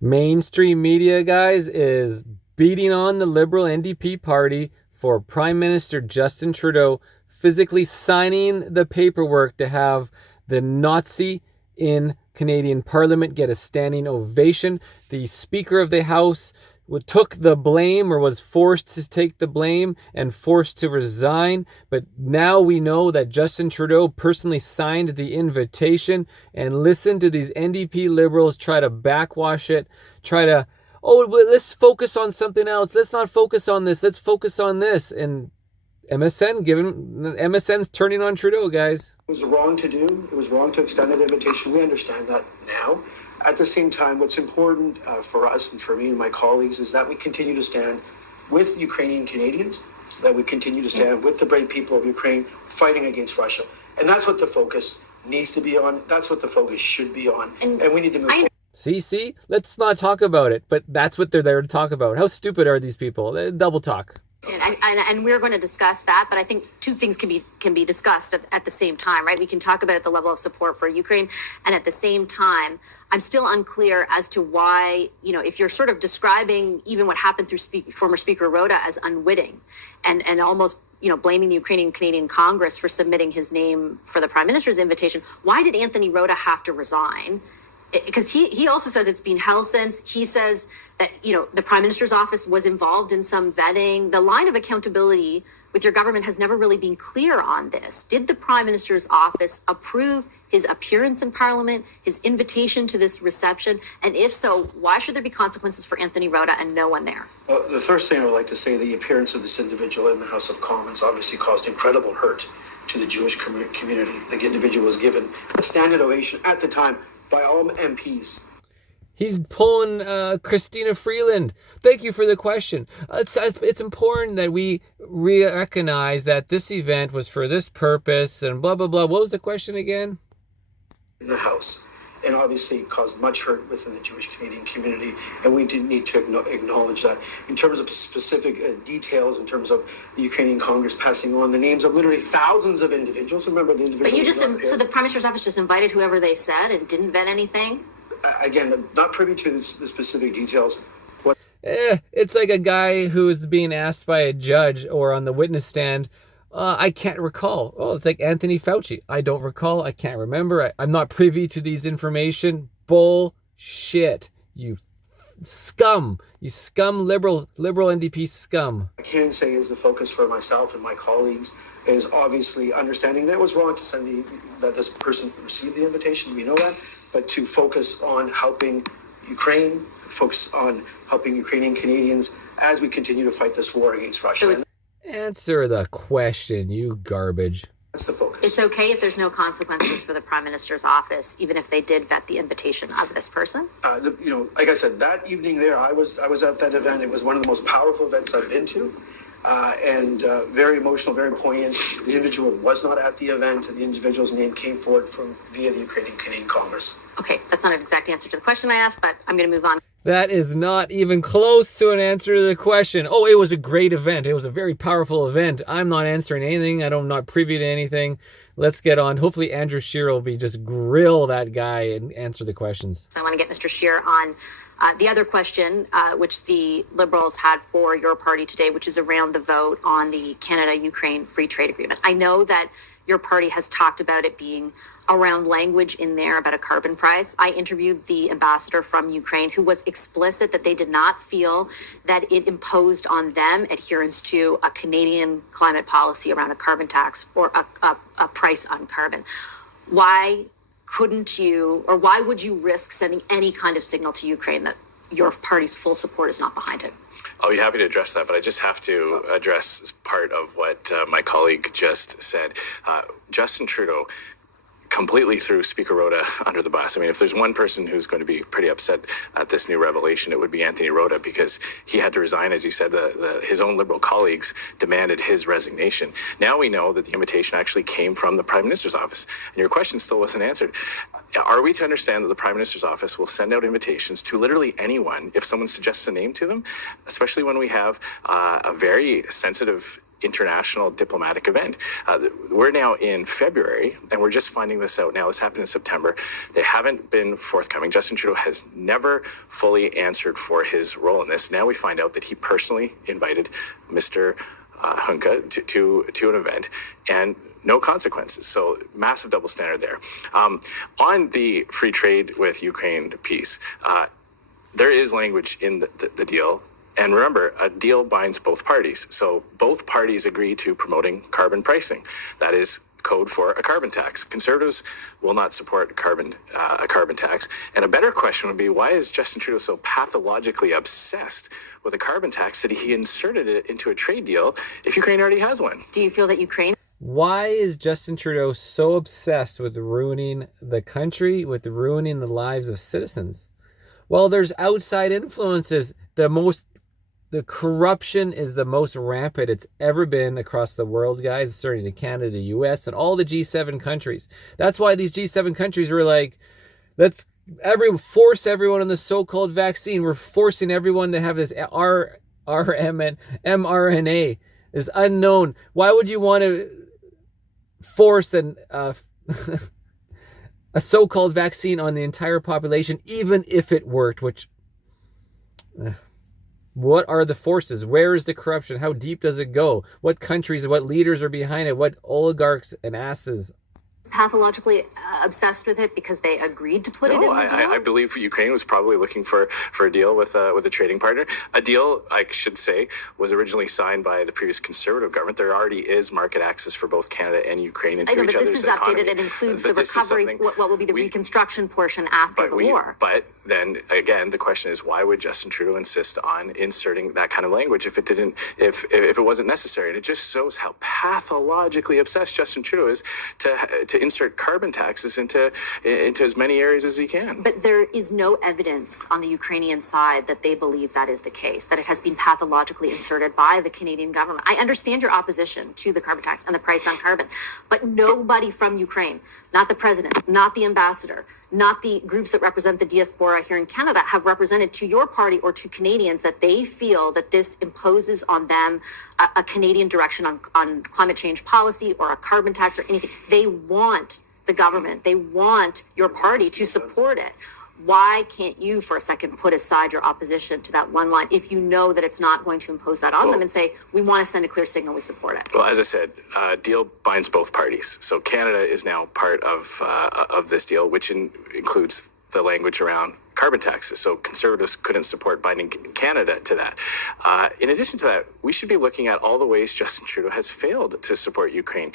Mainstream media, guys, is beating on the Liberal NDP party for Prime Minister Justin Trudeau physically signing the paperwork to have the Nazi in Canadian Parliament get a standing ovation. The Speaker of the House took the blame, or was forced to take the blame and forced to resign. But now we know that Justin Trudeau personally signed the invitation, and listen to these NDP Liberals try to backwash it, try to, oh, let's focus on something else. Let's not focus on this. Let's focus on this. And MSN's turning on Trudeau, guys. It was wrong to do. It was wrong to extend that invitation. We understand that now. At the same time, what's important for us and for me and my colleagues is that we continue to stand with Ukrainian Canadians, that we continue to stand with the brave people of Ukraine fighting against Russia. And that's what the focus needs to be on. That's what the focus should be on. And we need to move forward. See, let's not talk about it, but that's what they're there to talk about. How stupid are these people? Double talk. And we're going to discuss that, but I think two things can be discussed at the same time, right? We can talk about the level of support for Ukraine, and at the same time, I'm still unclear as to why, if you're sort of describing even what happened through former Speaker Rota as unwitting, and almost blaming the Ukrainian Canadian Congress for submitting his name for the Prime Minister's invitation. Why did Anthony Rota have to resign? Because he also says it's been held since. He says that, the Prime Minister's office was involved in some vetting. The line of accountability with your government has never really been clear on this. Did the Prime Minister's office approve his appearance in Parliament, his invitation to this reception? And if so, why should there be consequences for Anthony Rota and no one there? Well, the first thing I would like to say, the appearance of this individual in the House of Commons obviously caused incredible hurt to the Jewish community. The individual was given a standing ovation at the time by all MPs. He's pulling Christina Freeland. Thank you for the question. It's important that we recognize that this event was for this purpose and blah, blah, blah. What was the question again? In the House. And obviously caused much hurt within the Jewish Canadian community. And we do need to acknowledge that. In terms of specific details, in terms of the Ukrainian Congress passing on the names of literally thousands of individuals. Remember, the individuals. But so the Prime Minister's office just invited whoever they said and didn't vet anything? Again, not privy to the specific details. It's like a guy who is being asked by a judge or on the witness stand, I can't recall. Oh, it's like Anthony Fauci. I don't recall. I can't remember. I'm not privy to these information. Bullshit. You scum. You scum, liberal NDP scum. I can say is the focus for myself and my colleagues is obviously understanding that it was wrong to send that this person received the invitation. We know that. But to focus on helping Ukraine, focus on helping Ukrainian Canadians as we continue to fight this war against Russia. Answer the question, you garbage. That's the focus. It's okay if there's no consequences for the Prime Minister's office, even if they did vet the invitation of this person? Like I said, that evening there, I was at that event. It was one of the most powerful events I've been to. And very emotional, very poignant. The individual was not at the event, and the individual's name came forward via the Ukrainian Canadian Congress. Okay, that's not an exact answer to the question I asked, but I'm going to move on. That is not even close to an answer to the question. Oh, it was a great event. It was a very powerful event. I'm not answering anything. I'm not privy to anything. Let's get on. Hopefully Andrew Scheer will just grill that guy and answer the questions. So I want to get Mr. Scheer on the other question, which the Liberals had for your party today, which is around the vote on the Canada-Ukraine Free Trade Agreement. I know that your party has talked about it being around language in there about a carbon price. I interviewed the ambassador from Ukraine who was explicit that they did not feel that it imposed on them adherence to a Canadian climate policy around a carbon tax or a price on carbon. Why couldn't you, or why would you risk sending any kind of signal to Ukraine that your party's full support is not behind it? I'll be happy to address that, but I just have to address part of what my colleague just said. Justin Trudeau completely threw Speaker Rota under the bus. I mean, if there's one person who's going to be pretty upset at this new revelation, it would be Anthony Rota, because he had to resign. As you said, his own Liberal colleagues demanded his resignation. Now we know that the invitation actually came from the Prime Minister's office, and your question still wasn't answered. Are we to understand that the Prime Minister's office will send out invitations to literally anyone if someone suggests a name to them, especially when we have a very sensitive international diplomatic event. We're now in February, and we're just finding this out now. This happened in September. They haven't been forthcoming. Justin Trudeau has never fully answered for his role in this. Now we find out that he personally invited Mr. Hunka to an event, and no consequences. So massive double standard there. On the free trade with Ukraine piece, there is language in the deal. And remember, a deal binds both parties. So both parties agree to promoting carbon pricing. That is code for a carbon tax. Conservatives will not support a carbon tax. And a better question would be, why is Justin Trudeau so pathologically obsessed with a carbon tax that he inserted it into a trade deal if Ukraine already has one? Do you feel that Ukraine... Why is Justin Trudeau so obsessed with ruining the country, with ruining the lives of citizens? Well, there's outside influences. The corruption is the most rampant it's ever been across the world, guys, starting in Canada, US, and all the G7 countries. That's why these G7 countries were like, let's force everyone on the so-called vaccine. We're forcing everyone to have this mRNA. Is unknown. Why would you want to force a so-called vaccine on the entire population, even if it worked? What are the forces? Where is the corruption? How deep does it go? What countries, what leaders are behind it? What oligarchs and asses? Pathologically obsessed with it because they agreed to put it in the deal? I believe Ukraine was probably looking for a deal with a trading partner. A deal, I should say, was originally signed by the previous Conservative government. There already is market access for both Canada and Ukraine into each other's economy. But this is updated. It includes the recovery, what will be the reconstruction portion after the war. But then again, the question is, why would Justin Trudeau insist on inserting that kind of language if it wasn't necessary? And it just shows how pathologically obsessed Justin Trudeau is to insert carbon taxes into as many areas as he can. But there is no evidence on the Ukrainian side that they believe that is the case, that it has been pathologically inserted by the Canadian government. I understand your opposition to the carbon tax and the price on carbon, but nobody from Ukraine, not the president, not the ambassador, not the groups that represent the diaspora here in Canada, have represented to your party or to Canadians that they feel that this imposes on them a Canadian direction on climate change policy or a carbon tax or anything. They want the government, they want your party to support it. Why can't you, for a second, put aside your opposition to that one line if you know that it's not going to impose that on them and say, we want to send a clear signal, we support it? Well, as I said, deal binds both parties. So Canada is now part of this deal, which includes the language around carbon taxes. So Conservatives couldn't support binding Canada to that. In addition to that, we should be looking at all the ways Justin Trudeau has failed to support Ukraine.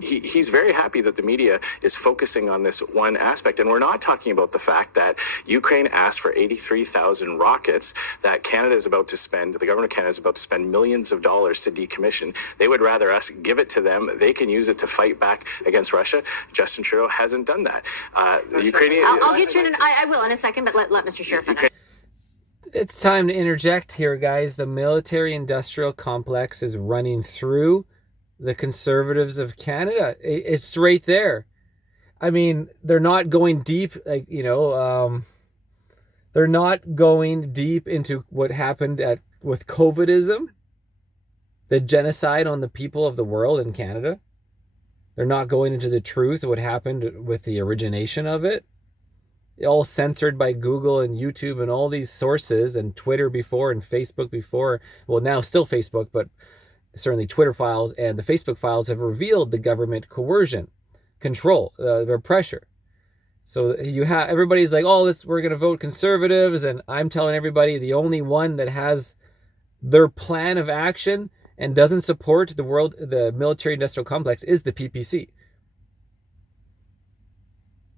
He's very happy that the media is focusing on this one aspect. And we're not talking about the fact that Ukraine asked for 83,000 rockets that Canada is about to spend, the government of Canada is about to spend millions of dollars to decommission. They would rather us give it to them. They can use it to fight back against Russia. Justin Trudeau hasn't done that. The Ukrainian... I'll get you in, I will in a second, but let Mr. Sheriff finish. It's time to interject here, guys. The military-industrial complex is running through the Conservatives of Canada. It's right there. I mean, they're not going deep, they're not going deep into what happened with COVIDism, the genocide on the people of the world in Canada. They're not going into the truth of what happened with the origination of it. All censored by Google and YouTube and all these sources, and Twitter before and Facebook before. Well, now still Facebook, but certainly Twitter files and the Facebook files have revealed the government coercion, control, their pressure. So you have everybody's like, oh, we're going to vote Conservatives, and I'm telling everybody the only one that has their plan of action and doesn't support the military-industrial complex is the PPC.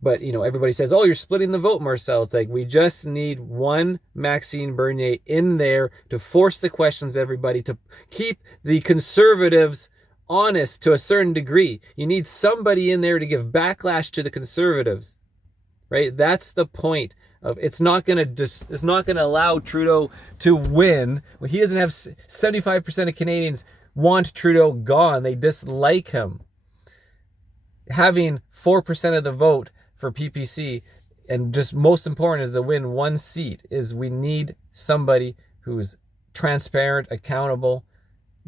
But, everybody says, oh, you're splitting the vote, Marcel. It's like, we just need one Maxime Bernier in there to force the questions, everybody, to keep the Conservatives honest to a certain degree. You need somebody in there to give backlash to the Conservatives, right? That's the point of it's not going to allow Trudeau to win. He doesn't have 75% of Canadians want Trudeau gone. They dislike him. Having 4% of the vote for PPC, and just most important is to win one seat, is we need somebody who's transparent, accountable,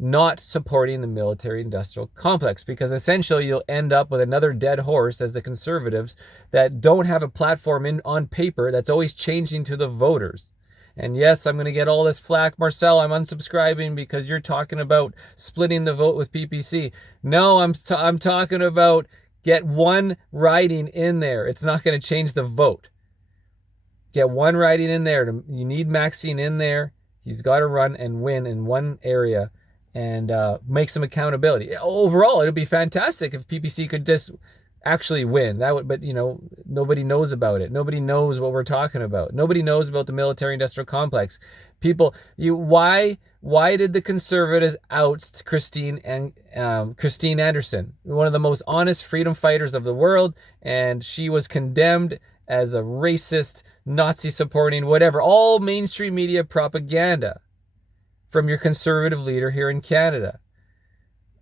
not supporting the military-industrial complex, because essentially you'll end up with another dead horse as the Conservatives that don't have a platform on paper that's always changing to the voters. And yes, I'm going to get all this flack. Marcel, I'm unsubscribing because you're talking about splitting the vote with PPC. No, I'm talking about get one riding in there. It's not going to change the vote. Get one riding in there. You need Maxine in there. He's got to run and win in one area and make some accountability. Overall, it'd be fantastic if PPC could just actually win. That would, but nobody knows about it. Nobody knows what we're talking about. Nobody knows about the military-industrial complex. Why did the Conservatives oust Christine Anderson, one of the most honest freedom fighters of the world, and she was condemned as a racist, Nazi-supporting, whatever, all mainstream media propaganda from your conservative leader here in Canada.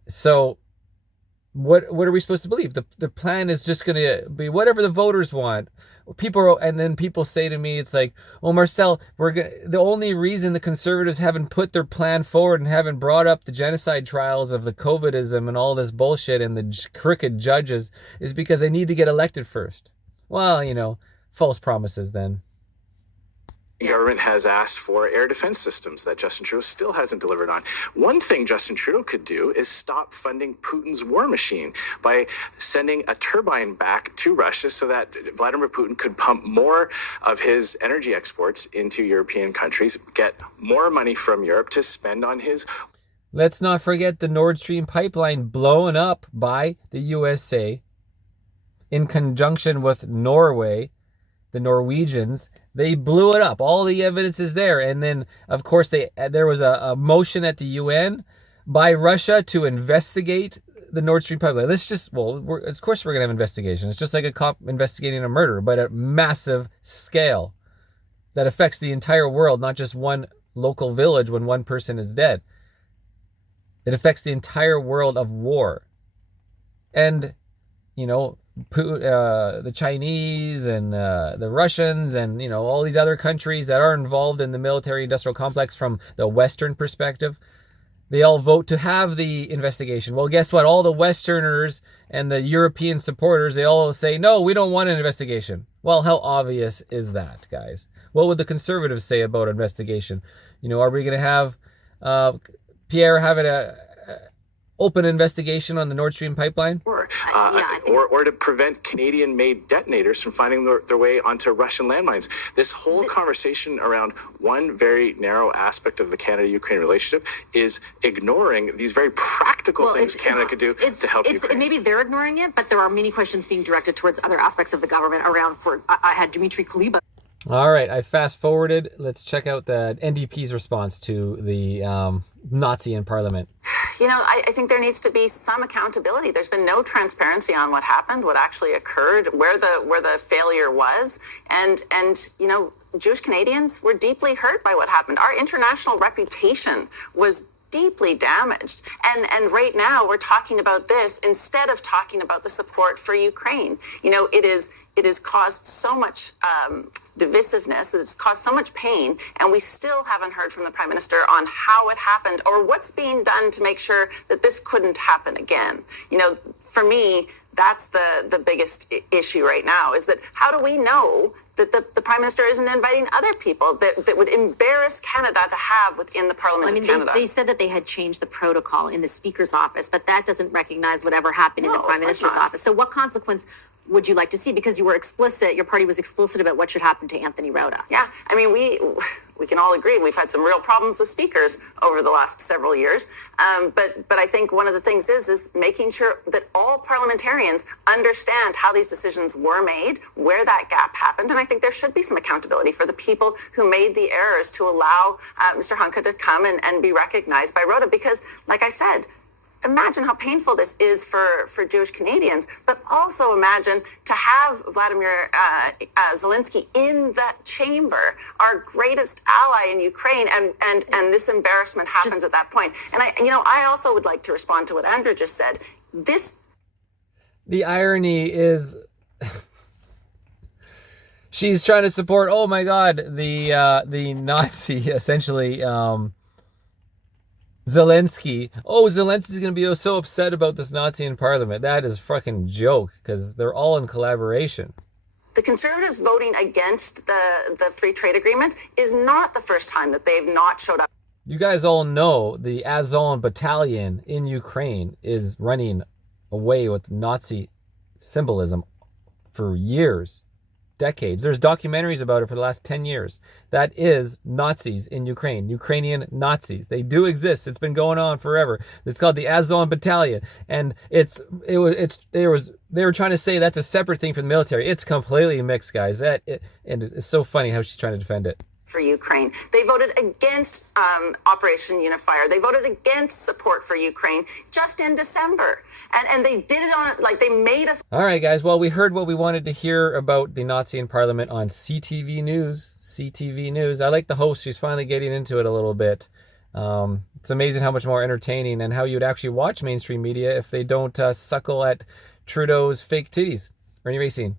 So what are we supposed to believe? The plan is just going to be whatever the voters want. And then people say to me, it's like, oh, Marcel, the only reason the Conservatives haven't put their plan forward and haven't brought up the genocide trials of the COVIDism and all this bullshit and the crooked judges is because they need to get elected first. Well, false promises then. The government has asked for air defense systems that Justin Trudeau still hasn't delivered on. One thing Justin Trudeau could do is stop funding Putin's war machine by sending a turbine back to Russia so that Vladimir Putin could pump more of his energy exports into European countries, get more money from Europe to spend on his... Let's not forget the Nord Stream pipeline blown up by the USA in conjunction with Norway, the Norwegians. They blew it up. All the evidence is there. And then, of course, there was a motion at the UN by Russia to investigate the Nord Stream pipeline. Of course we're going to have investigations. It's just like a cop investigating a murder, but at massive scale that affects the entire world, not just one local village when one person is dead. It affects the entire world of war. And, the Chinese and the Russians and all these other countries that are involved in the military-industrial complex from the Western perspective, they all vote to have the investigation. Well, guess what? All the Westerners and the European supporters, they all say, no, we don't want an investigation. Well, how obvious is that, guys? What would the Conservatives say about investigation? Are we going to have Pierre have an open investigation on the Nord Stream pipeline? Or to prevent Canadian-made detonators from finding their way onto Russian landmines. This whole conversation around one very narrow aspect of the Canada-Ukraine relationship is ignoring these very practical things Canada could do to help Ukraine. Maybe they're ignoring it, but there are many questions being directed towards other aspects of the government around. I had Dmitry Kuleba. All right, I fast forwarded. Let's check out the NDP's response to the Nazi in Parliament. I think there needs to be some accountability. There's been no transparency on what happened, what actually occurred, where the failure was, and Jewish Canadians were deeply hurt by what happened. Our international reputation was deeply damaged. And right now we're talking about this instead of talking about the support for Ukraine. It has caused so much divisiveness, it's caused so much pain, and we still haven't heard from the Prime Minister on how it happened or what's being done to make sure that this couldn't happen again. For me, that's the biggest issue right now, is that how do we know that the Prime Minister isn't inviting other people that would embarrass Canada to have within the Parliament of Canada? They said that they had changed the protocol in the Speaker's office, but that doesn't recognize whatever happened in the Prime Minister's office. So what consequence would you like to see? Because you were explicit, your party was explicit about what should happen to Anthony Rota. Yeah, we can all agree we've had some real problems with speakers over the last several years. But I think one of the things is making sure that all parliamentarians understand how these decisions were made, where that gap happened. And I think there should be some accountability for the people who made the errors to allow Mr. Hunka to come and be recognized by Rota. Because, like I said, imagine how painful this is for Jewish Canadians, but also imagine to have Vladimir Zelensky in that chamber, our greatest ally in Ukraine, and this embarrassment happens at that point. And I also would like to respond to what Andrew just said. The irony is she's trying to support, oh my God, the Nazi, essentially, Zelensky. Oh, Zelensky's going to be so upset about this Nazi in parliament. That is fucking joke, because they're all in collaboration. The Conservatives voting against the free trade agreement is not the first time that they've not showed up. You guys all know the Azov battalion in Ukraine is running away with Nazi symbolism for years, decades. There's documentaries about it for the last 10 years. That is Nazis in Ukraine, Ukrainian Nazis. They do exist. It's been going on forever. It's called the Azov battalion, and they were trying to say that's a separate thing from the military. It's completely mixed, guys. And it's so funny how she's trying to defend it. For Ukraine. They voted against Operation Unifier. They voted against support for Ukraine just in December. And they did it on, like, they made us. All right, guys. Well, we heard what we wanted to hear about the Nazi in Parliament on CTV News. CTV News. I like the host. She's finally getting into it a little bit. It's amazing how much more entertaining and how you'd actually watch mainstream media if they don't suckle at Trudeau's fake titties. Ernie Racine.